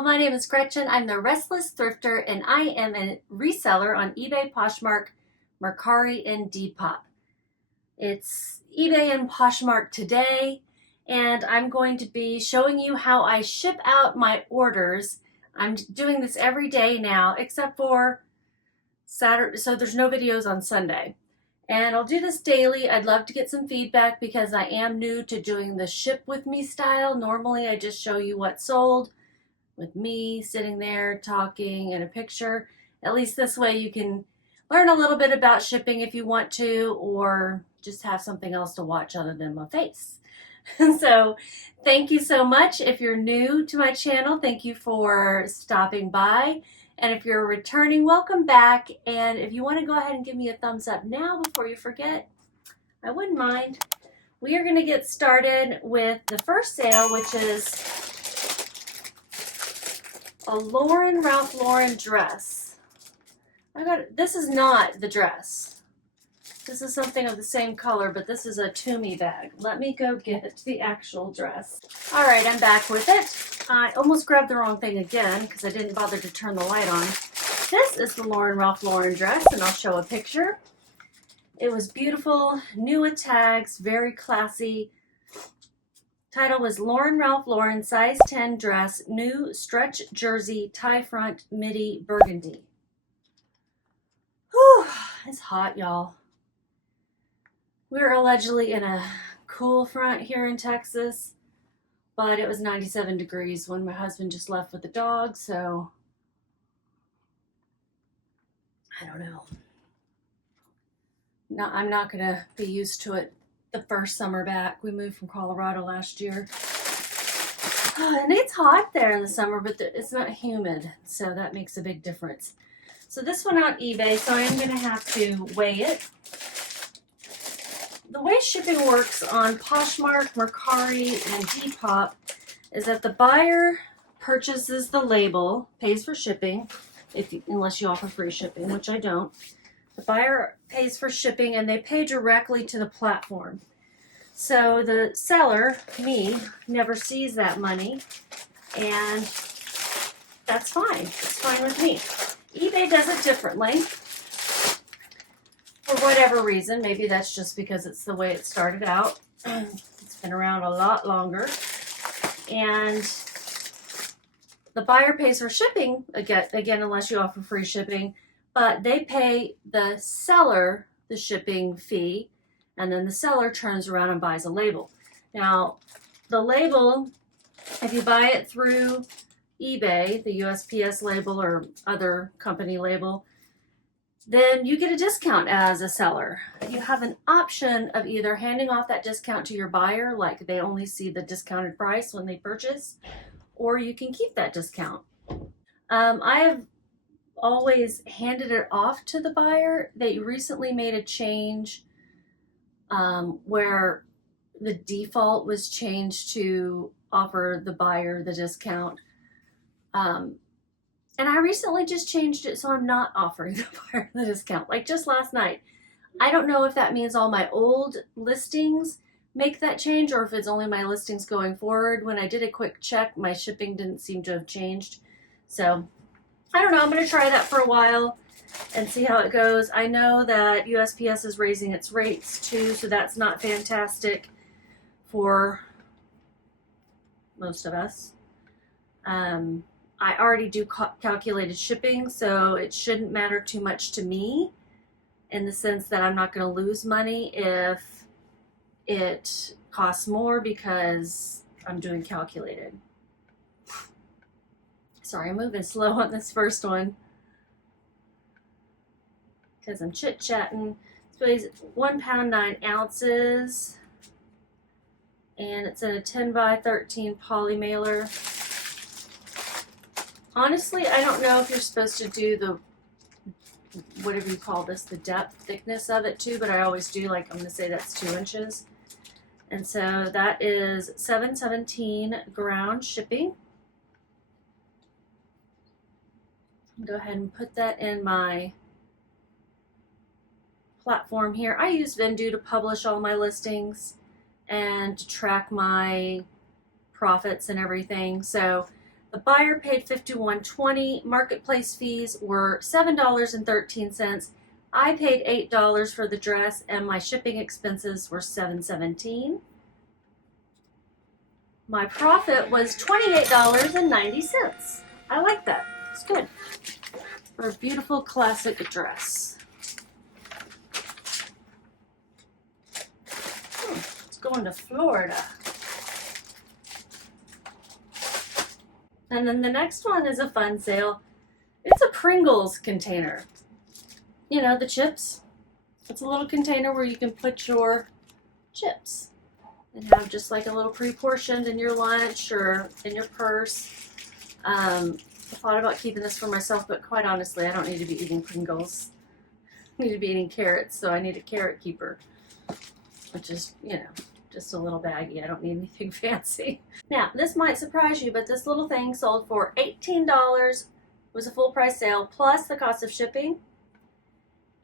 Hello, my name is Gretchen. I'm the Restless Thrifter and I am a reseller on eBay, Poshmark, Mercari, and Depop. It's eBay and Poshmark today, and I'm going to be showing you how I ship out my orders. I'm doing this every day now, except for Saturday, so there's no videos on Sunday. And I'll do this daily. I'd love to get some feedback because I am new to doing the ship with me style. Normally I just show you what sold with me sitting there talking and a picture. At least this way you can learn a little bit about shipping if you want to, or just have something else to watch other than my face. So thank you so much. If you're new to my channel, thank you for stopping by. And if you're returning, welcome back. And if you want to go ahead and give me a thumbs up now before you forget, I wouldn't mind. We are going to get started with the first sale, which is a Ralph Lauren dress. This is not the dress. This is something of the same color, but this is a Toomey bag. Let me go get the actual dress. All right, I'm back with it. I almost grabbed the wrong thing again because I didn't bother to turn the light on. This is the Ralph Lauren dress, and I'll show a picture. It was beautiful, new with tags, very classy. Title was Ralph Lauren size 10 dress, new stretch jersey, tie front, midi, burgundy. Whew, it's hot, y'all. We're allegedly in a cool front here in Texas, but it was 97 degrees when my husband just left with the dog, so I don't know. No, I'm not gonna be used to it the first summer back. We moved from Colorado last year. And it's hot there in the summer, but it's not humid, so that makes a big difference. So this went on eBay, so I'm going to have to weigh it. The way shipping works on Poshmark, Mercari, and Depop is that the buyer purchases the label, pays for shipping, unless you offer free shipping, which I don't. The buyer pays for shipping and they pay directly to the platform. So the seller, me, never sees that money, and that's fine. It's fine with me. eBay does it differently for whatever reason. Maybe that's just because it's the way it started out. It's been around a lot longer. And the buyer pays for shipping, again unless you offer free shipping. But they pay the seller the shipping fee, and then the seller turns around and buys a label. Now, the label, if you buy it through eBay, the USPS label or other company label, then you get a discount as a seller. You have an option of either handing off that discount to your buyer, like they only see the discounted price when they purchase, or you can keep that discount. I have always handed it off to the buyer. They recently made a change where the default was changed to offer the buyer the discount. And I recently just changed it so I'm not offering the buyer the discount, like just last night. I don't know if that means all my old listings make that change or if it's only my listings going forward. When I did a quick check, my shipping didn't seem to have changed. So I don't know, I'm going to try that for a while and see how it goes. I know that USPS is raising its rates too, so that's not fantastic for most of us. I already do calculated shipping, so it shouldn't matter too much to me in the sense that I'm not going to lose money if it costs more because I'm doing calculated. Sorry, I'm moving slow on this first one because I'm chit-chatting. This weighs 1 pound 9 ounces, and it's in a 10 by 13 poly mailer. Honestly, I don't know if you're supposed to do the, whatever you call this, the depth, thickness of it too, but I always do, like I'm going to say that's 2 inches. And so that is $7.17 ground shipping. Go ahead and put that in my platform here. I use Vendoo to publish all my listings and to track my profits and everything. So The buyer paid $51.20. Marketplace fees were $7.13. I paid $8 for the dress, and my shipping expenses were $7.17. My profit was $28.90. I like that. It's good for a beautiful classic dress. It's going to Florida. And then the next one is a fun sale. It's a Pringles container. You know, the chips. It's a little container where you can put your chips and have just like a little pre-portioned in your lunch or in your purse. I thought about keeping this for myself, but quite honestly, I don't need to be eating Pringles. I need to be eating carrots, so I need a carrot keeper, which is, you know, just a little baggie. I don't need anything fancy. Now, this might surprise you, but this little thing sold for $18. It was a full price sale plus the cost of shipping.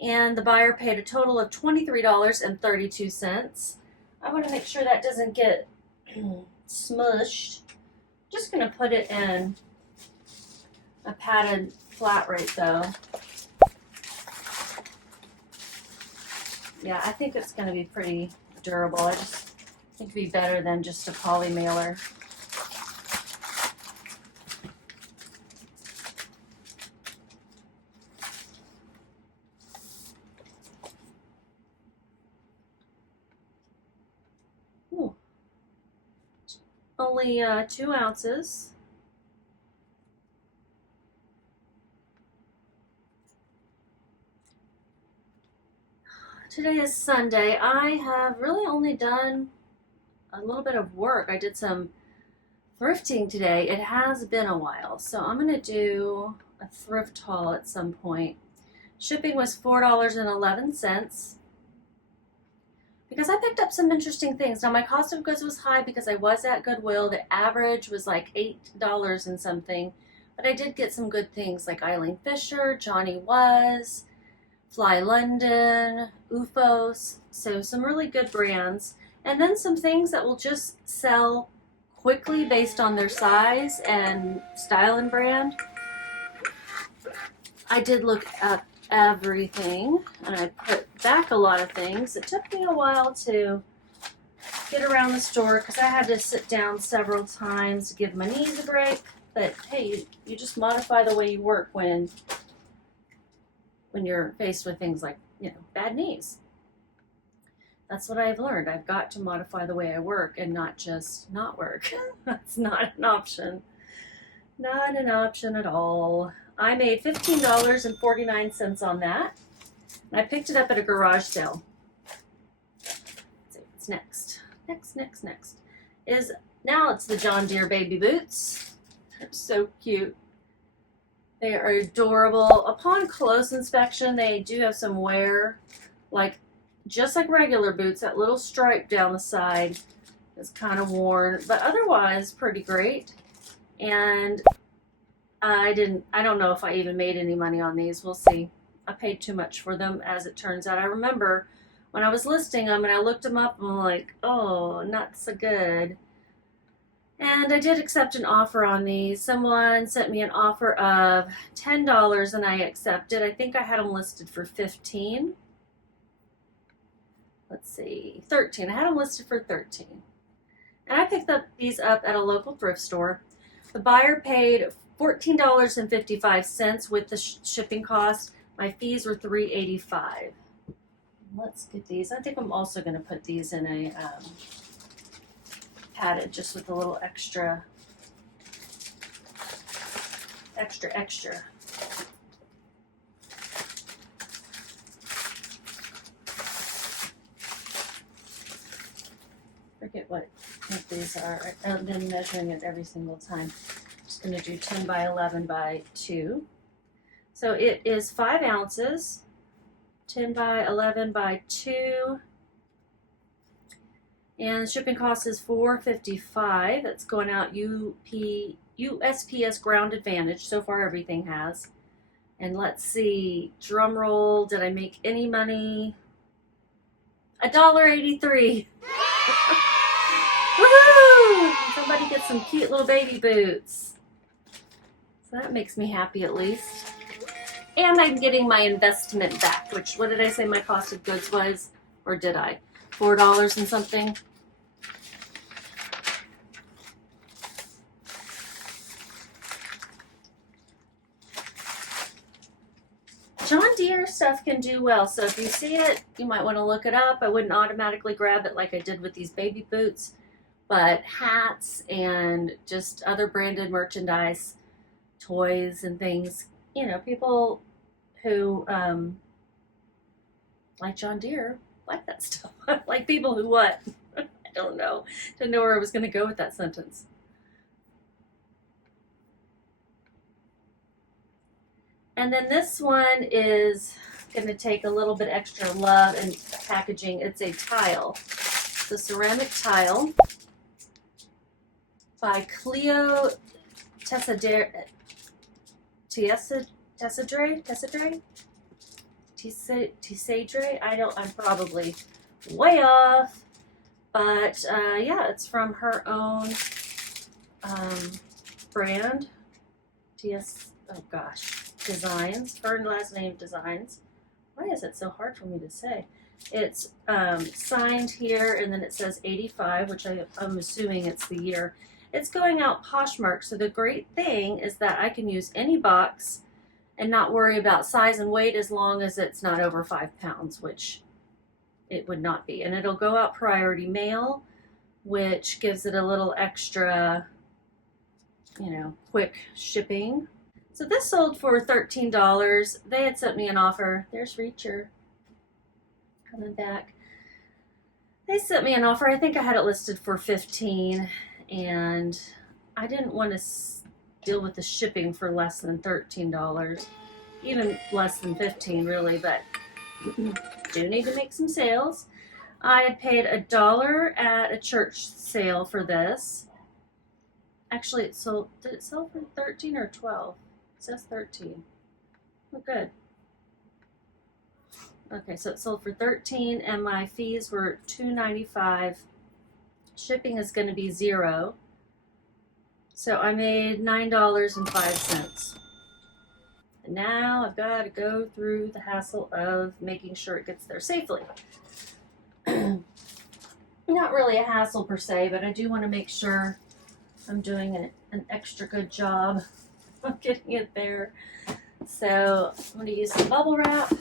And the buyer paid a total of $23.32. I want to make sure that doesn't get smushed. Just going to put it in a padded flat rate though. Yeah, I think it's going to be pretty durable. I just think it'd be better than just a poly mailer. Ooh. Only 2 ounces. Today is Sunday. I have really only done a little bit of work. I did some thrifting today. It has been a while, so I'm going to do a thrift haul at some point. Shipping was $4.11 because I picked up some interesting things. Now, my cost of goods was high because I was at Goodwill. The average was like $8 and something, but I did get some good things like Eileen Fisher, Johnny Was, Fly London, UFOs, so some really good brands. And then some things that will just sell quickly based on their size and style and brand. I did look at everything and I put back a lot of things. It took me a while to get around the store because I had to sit down several times to give my knees a break. But hey, you just modify the way you work when you're faced with things like, you know, bad knees. That's what I've learned. I've got to modify the way I work and not just not work. That's not an option. Not an option at all. I made $15.49 on that. And I picked it up at a garage sale. Let's see what's next. Next. Now it's the John Deere baby boots. They're so cute. They are adorable. Upon close inspection, they do have some wear, like just like regular boots. That little stripe down the side is kind of worn, but otherwise pretty great. And I don't know if I even made any money on these. We'll see. I paid too much for them, as it turns out. I remember when I was listing them and I looked them up and I'm like, oh, not so good. And I did accept an offer on these. Someone sent me an offer of $10 and I accepted. I think I had them listed for $15. Let's see, $13. I had them listed for $13. And I picked these up at a local thrift store. The buyer paid $14.55 with the shipping cost. My fees were $3.85. Let's get these. I think I'm also going to put these in a padded, just with a little extra. Forget what these are. I've been measuring it every single time. I'm just going to do 10 by 11 by 2. So it is 5 ounces, 10 by 11 by 2. And the shipping cost is $4.55. That's going out USPS Ground Advantage. So far, everything has. And let's see, drum roll, did I make any money? $1.83. Woohoo! Somebody get some cute little baby boots. So that makes me happy at least. And I'm getting my investment back, which, what did I say my cost of goods was? Or did I? $4 and something? John Deere stuff can do well, so if you see it, you might want to look it up. I wouldn't automatically grab it like I did with these baby boots, but hats and just other branded merchandise, toys and things, you know, people who like John Deere like that stuff. Like people who what? I don't know. Didn't know where I was going to go with that sentence. And then this one is going to take a little bit extra love and packaging. It's a tile. It's a ceramic tile by Cleo Tessadre. I'm probably way off. But yeah, it's from her own brand. Designs. Her last name Designs. Why is it so hard for me to say? It's signed here, and then it says 85, which I'm assuming it's the year. It's going out Poshmark, so the great thing is that I can use any box and not worry about size and weight as long as it's not over 5 pounds, which it would not be. And it'll go out priority mail, which gives it a little extra, you know, quick shipping. So this sold for $13. They had sent me an offer. There's Reacher coming back. They sent me an offer. I think I had it listed for $15, and I didn't want to deal with the shipping for less than $13, even less than $15 really, but do need to make some sales. I had paid $1 at a church sale for this. Actually, it sold. Did it sell for 13 or 12? It says 13. Oh, good. Okay, so it sold for 13, and my fees were $2.95. Shipping is going to be $0. So I made $9.05. And now I've got to go through the hassle of making sure it gets there safely. Not really a hassle per se, but I do want to make sure I'm doing an extra good job of getting it there. So I'm going to use some bubble wrap.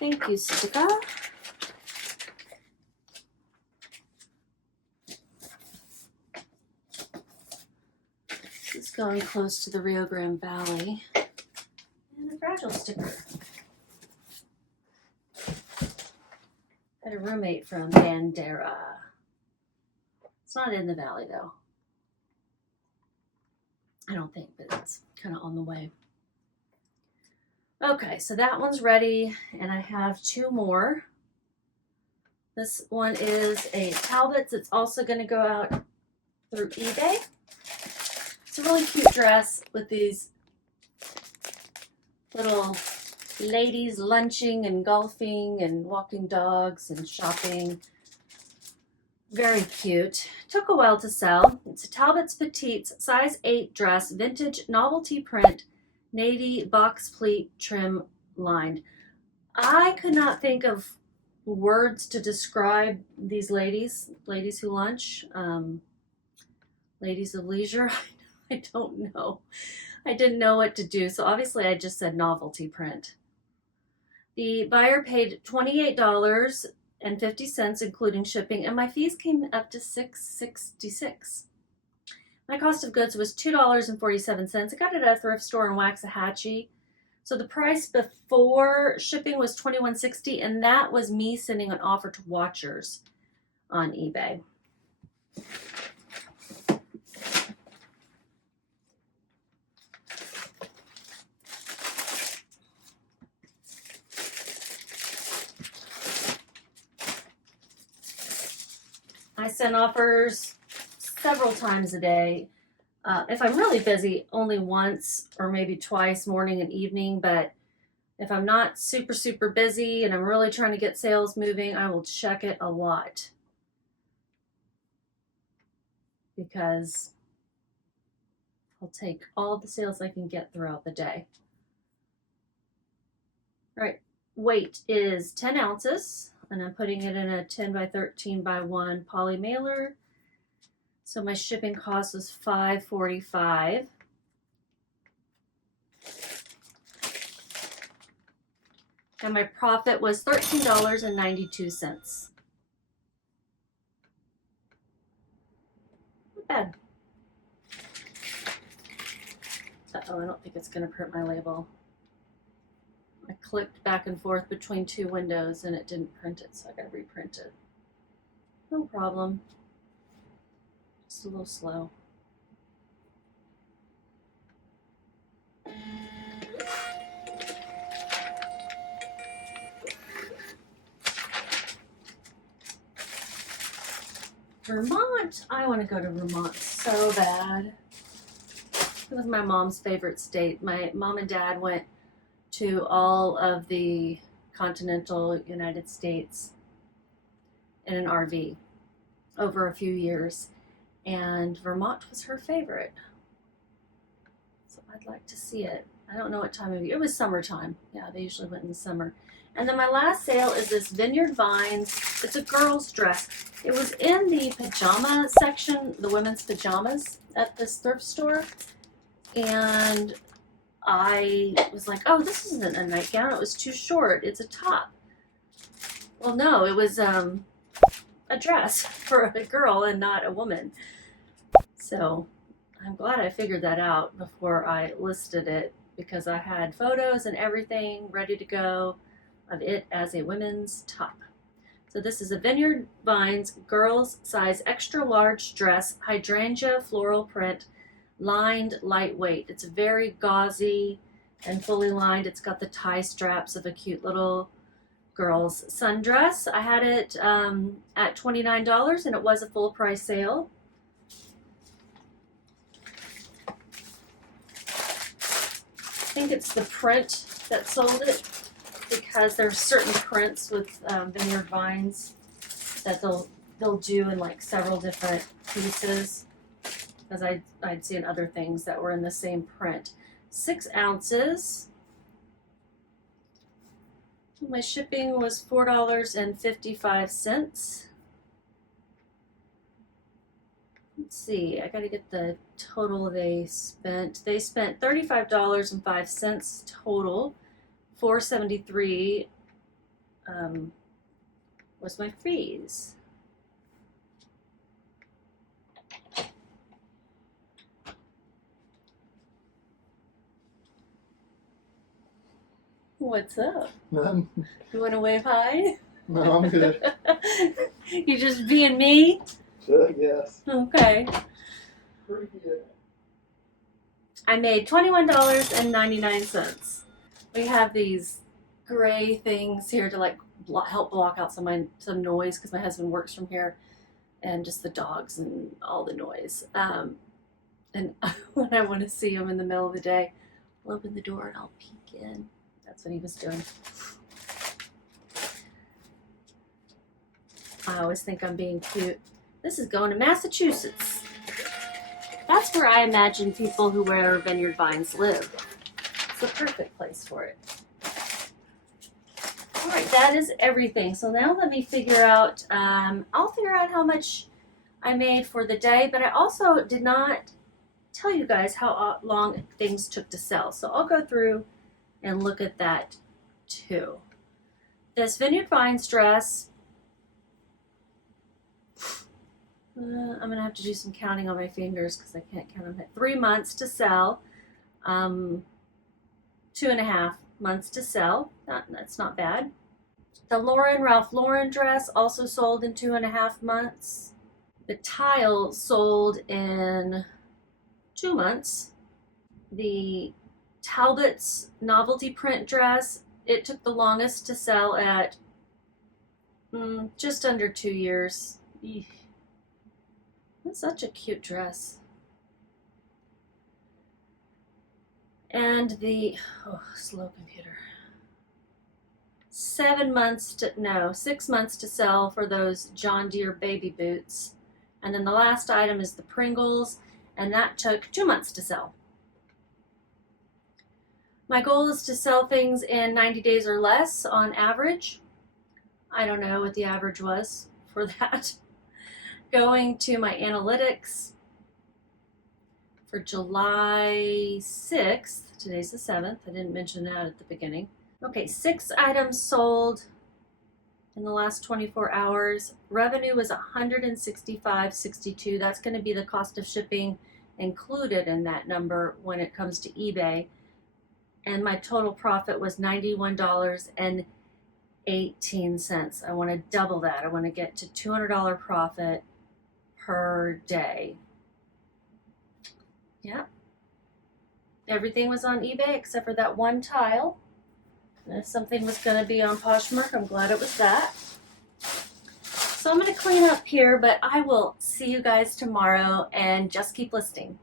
Thank you, sticker. This is going close to the Rio Grande Valley. And a fragile sticker. Had a roommate from Bandera. It's not in the valley though. I don't think, but it's kind of on the way. Okay, so that one's ready, and I have 2 more. This one is a Talbot's. It's also going to go out through eBay. It's a really cute dress with these little ladies lunching and golfing and walking dogs and shopping. Very cute. Took a while to sell. It's a Talbot's Petites size 8 dress, vintage novelty print, navy box pleat trim lined. I could not think of words to describe these ladies who lunch, ladies of leisure. I don't know. I didn't know what to do, so obviously I just said novelty print. The buyer paid $28.50, including shipping, and my fees came up to $6.66. My cost of goods was $2.47. I got it at a thrift store in Waxahachie. So the price before shipping was $21.60, and that was me sending an offer to watchers on eBay. I send offers several times a day. If I'm really busy, only once or maybe twice, morning and evening. But if I'm not super busy and I'm really trying to get sales moving, I will check it a lot, because I'll take all the sales I can get throughout the day. All right, weight is 10 ounces, and I'm putting it in a 10 by 13 by 1 poly mailer. So my shipping cost was $5.45. And my profit was $13.92. Not bad. Uh-oh, I don't think it's going to print my label. I clicked back and forth between two windows and it didn't print it, so I got to reprint it. No problem. Just a little slow. Vermont. I want to go to Vermont so bad. It was my mom's favorite state. My mom and dad went to all of the continental United States in an RV over a few years, and Vermont was her favorite. So I'd like to see it. I don't know what time of year. It was summertime. Yeah, they usually went in the summer. And then my last sale is this Vineyard Vines. It's a girl's dress. It was in the pajama section, the women's pajamas at this thrift store. And I was like, oh, this isn't a nightgown. It was too short. It's a top. Well, no, it was a dress for a girl and not a woman. So I'm glad I figured that out before I listed it, because I had photos and everything ready to go of it as a women's top. So this is a Vineyard Vines girls size extra large dress, hydrangea floral print, lined, lightweight. It's very gauzy and fully lined. It's got the tie straps of a cute little girl's sundress. I had it at $29, and it was a full price sale. I think it's the print that sold it, because there's certain prints with Vineyard Vines that they'll do in like several different pieces, because I'd seen other things that were in the same print. 6 ounces. My shipping was $4.55. Let's see, I gotta get the total they spent. They spent $35.05 total. $4.73 was my fees. What's up? None. You want to wave hi? No, I'm good. You just being me? Sure, yes. Okay. Pretty good. I made $21.99. We have these gray things here to like help block out some noise, because my husband works from here, and just the dogs and all the noise. And when I want to see him in the middle of the day, I'll open the door and I'll peek in. That's what he was doing. I always think I'm being cute. This is going to Massachusetts. That's where I imagine people who wear Vineyard Vines live. It's the perfect place for it. All right, that is everything. So now let me figure out, I'll figure out how much I made for the day, but I also did not tell you guys how long things took to sell. So I'll go through and look at that too. This Vineyard Vines dress, I'm gonna have to do some counting on my fingers because I can't count them. 3 months to sell, 2.5 months to sell. That's not bad. The Ralph Lauren dress also sold in 2.5 months. The tile sold in 2 months. The Talbot's novelty print dress, it took the longest to sell at just under 2 years. Eesh. That's such a cute dress. And the, slow computer. 6 months to sell for those John Deere baby boots. And then the last item is the Pringles, and that took 2 months to sell. My goal is to sell things in 90 days or less on average. I don't know what the average was for that. Going to my analytics for July 6th, today's the 7th, I didn't mention that at the beginning. Okay, 6 items sold in the last 24 hours. Revenue was $165.62. That's going to be the cost of shipping included in that number when it comes to eBay. And my total profit was $91.18. I want to double that. I want to get to $200 profit per day. Yeah. Everything was on eBay except for that one tile. And if something was going to be on Poshmark, I'm glad it was that. So I'm going to clean up here, but I will see you guys tomorrow, and just keep listening.